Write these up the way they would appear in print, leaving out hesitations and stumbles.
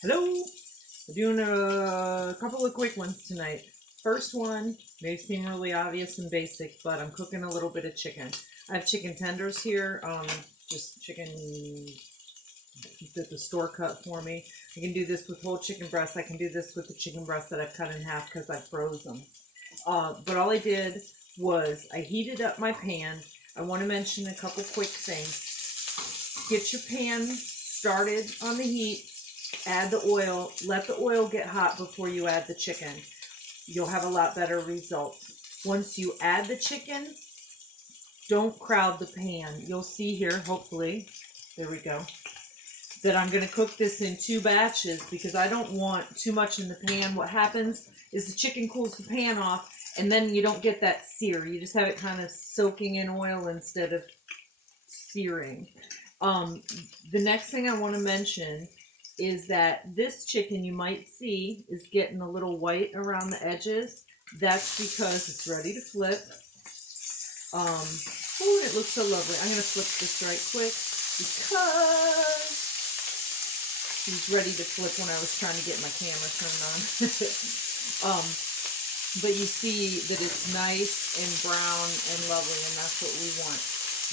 Hello! We're doing a couple of quick ones tonight. First one may seem really obvious and basic, but I'm cooking a little bit of chicken. I have chicken tenders here, just chicken that the store cut for me. I can do this with whole chicken breasts. I can do this with the chicken breasts that I've cut in half because I froze them. But all I did was I heated up my pan. I want to mention a couple quick things. Get your pan started on the heat. Add the oil. Let the oil get hot before you add the chicken. You'll have a lot better results. Once you add the chicken, don't crowd the pan. You'll see here, hopefully, there we go, that I'm going to cook this in 2 batches because I don't want too much in the pan. What happens is the chicken cools the pan off and then you don't get that sear. You just have it kind of soaking in oil instead of searing. The next thing I want to mention is that this chicken you might see is getting a little white around the edges. That's because it's ready to flip. Oh, it looks so lovely. I'm going to flip this right quick because he's ready to flip when I was trying to get my camera turned on. But you see that it's nice and brown and lovely, and that's what we want.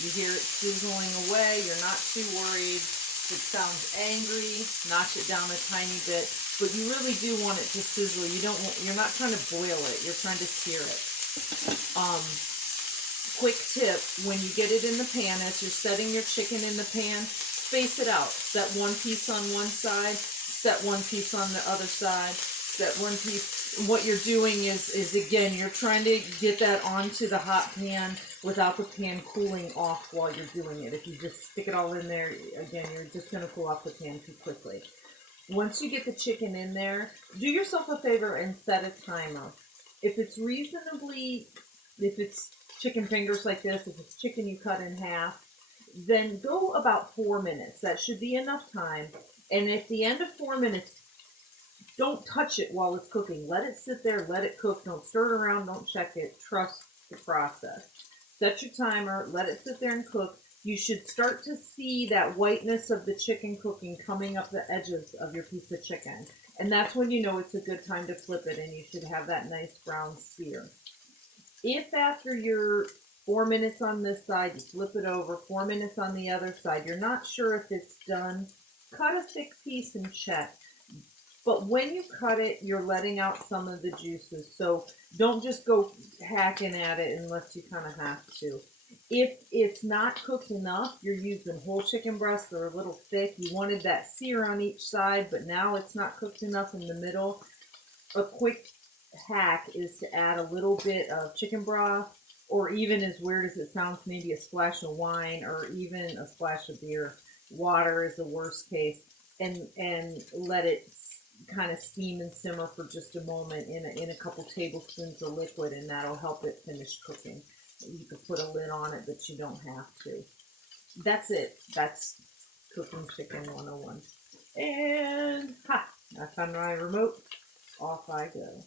You hear it sizzling away. You're not too worried. If it sounds angry, notch it down a tiny bit, but you really do want it to sizzle. You're not trying to boil it. You're trying to sear it. Quick tip, when you get it in the pan, as you're setting your chicken in the pan, space it out. Set one piece on one side, set one piece on the other side, set one piece. What you're doing is again, you're trying to get that onto the hot pan without the pan cooling off while you're doing it. If you just stick it all in there, again, you're just going to cool off the pan too quickly. Once you get the chicken in there, do yourself a favor and set a timer. If it's chicken fingers like this, if it's chicken you cut in half, then go about 4 minutes. That should be enough time. And at the end of 4 minutes, don't touch it while it's cooking. Let it sit there, let it cook. Don't stir it around, don't check it. Trust the process. Set your timer, let it sit there and cook. You should start to see that whiteness of the chicken cooking coming up the edges of your piece of chicken. And that's when you know it's a good time to flip it and you should have that nice brown sear. If after your 4 minutes on this side, you flip it over, 4 minutes on the other side, you're not sure if it's done, cut a thick piece and check. But when you cut it, you're letting out some of the juices. So don't just go hacking at it unless you kind of have to. If it's not cooked enough, you're using whole chicken breasts. They're a little thick. You wanted that sear on each side, but now it's not cooked enough in the middle. A quick hack is to add a little bit of chicken broth, or even, as weird as it sounds, maybe a splash of wine or even a splash of beer. Water is the worst case. And let it kind of steam and simmer for just a moment in a couple tablespoons of liquid, and that'll help it finish cooking. You could put a lid on it, but you don't have to. That's it. That's cooking chicken 101. And I found my remote. Off I go.